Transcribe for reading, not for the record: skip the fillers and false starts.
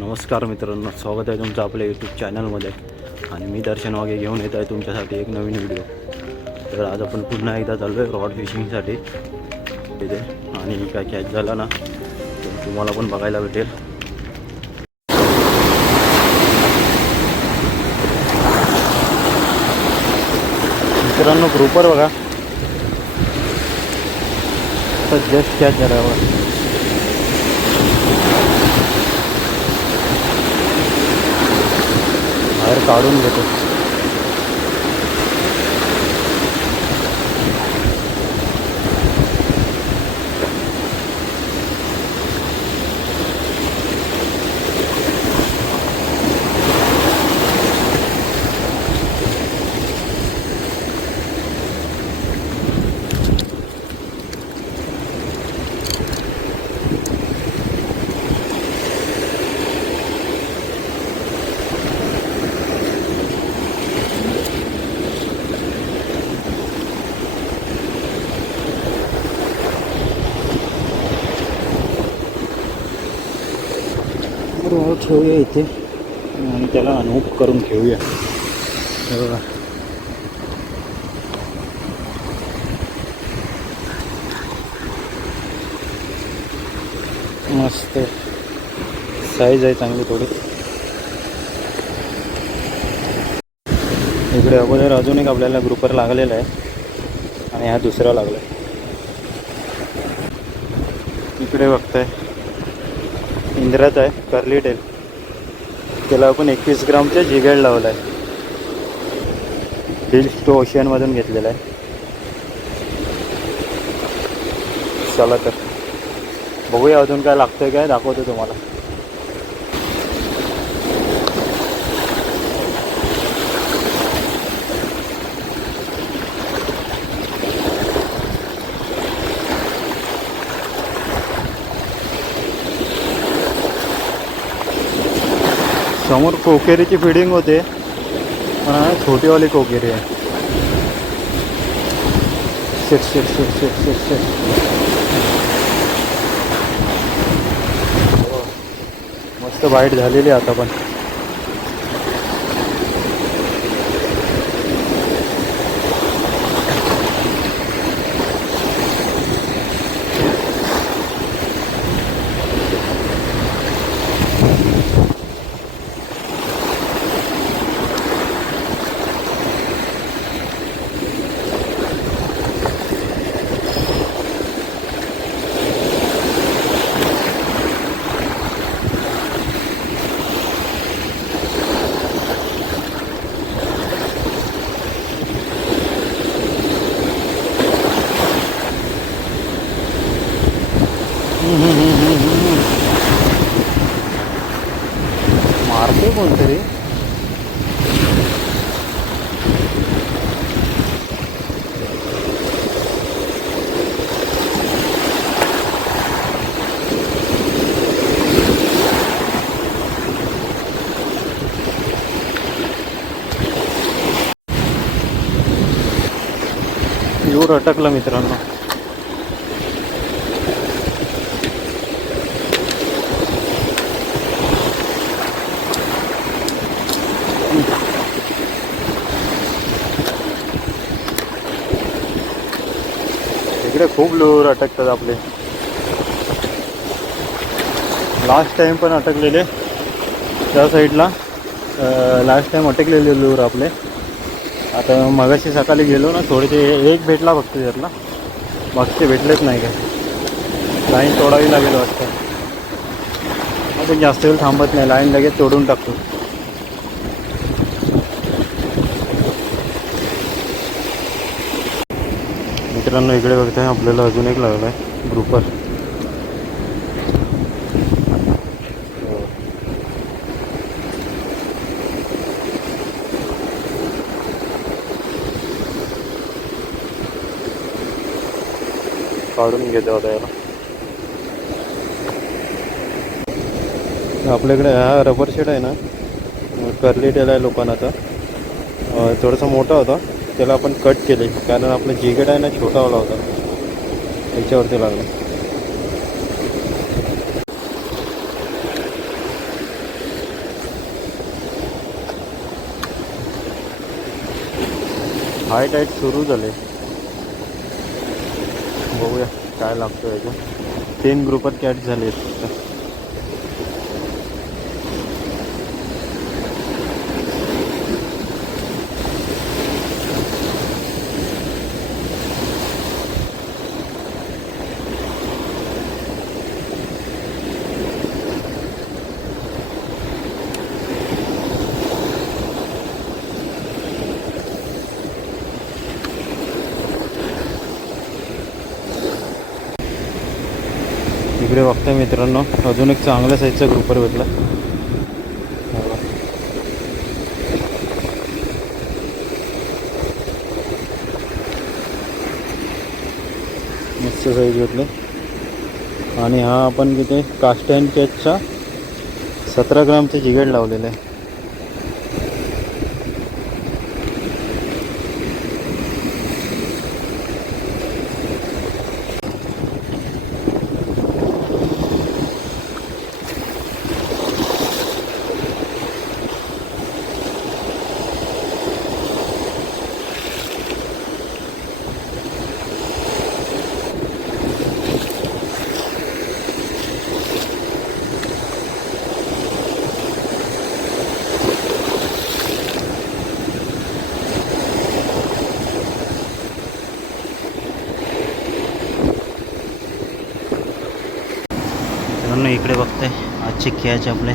नमस्कार मित्रांनो, स्वागत आहे तुमचं आपल्या यूट्यूब चॅनलमध्ये. आणि मी दर्शन वागे घेऊन येत आहे तुमच्यासाठी एक नवीन व्हिडिओ. तर आज आपण पुन्हा एकदा चाललो आहे रॉड फिशिंगसाठी तिथे. आणि काय कॅच झाला ना तर तुम्हाला पण बघायला भेटेल. मित्रांनो ग्रुपर बघा, तर जस्ट कॅच झाला बघा. बाहेर काढून घेतो. ठेवूया इथे आणि त्याला अनहुक करून ठेवूया. बघा मस्त साईज आहे चांगली थोडी. इकडे अगोदर अजून एक आपल्याला ग्रुपर लागलेला आहे आणि हा दुसरा लागला आहे. इकडे बघताय इंद्राचा आहे, कर्ली टेल. त्याला आपण 21 ग्रामच्या जिगेड लावला आहे. हिल्स टू ओशियनमधून घेतलेला आहे. चला तर बघूया अजून काय लागतंय, काय दाखवतो तुम्हाला. समोर कोकेरीची फिडिंग होते, पण हा छोटीवाली कोकेरी आहे. Shit shit shit shit shit shit. मस्त बाईट झालेली आता पण. मारते कोणतरी. प्युअर अटकला मित्रांनो. इकडे खूप लूर अटकतात आपले. लास्ट टाइम पण अटकलेले त्या साईडला. लास्ट टाइम अटकलेले लूर आपले. आता मगाशी सकाळी गेलो ना थोडे, ते एक भेटला फक्त त्यातला, बाकीचे भेटलेच नाही. काय लाईन तोडावी लागेल वाटतं. मग जास्त वेळ थांबत नाही, लाईन लगेच तोडून टाकतो. मित्रांनो इकडे बघताय आपल्याला अजून एक लागला आहे ग्रुपर. काढून घेतो आता याला. आपल्याकडे हा रबर शेड आहे ना, कर्ली टेल आहे लोकांना. थोडासा मोठा होता, त्याला आपण कट केले कारण आपलं जिगेट आहे ना छोटावाला होता, त्याच्यावरती लागला. हाय टाईट सुरू झाले. बघूया काय लागतं याचं. 3 ग्रुपात कॅच झाले आहेत फक्त. इकडे बघताय मित्रांनो, अजून एक चांगल्या साईजचा ग्रुपर भेटला. मस्त साईज भेटले. आणि हा आपण तिथे कास्ट अँड कॅचचा 17 ग्रामचे जिगेड लावलेले आहे. इकडे बघताय आजचे कॅच आपले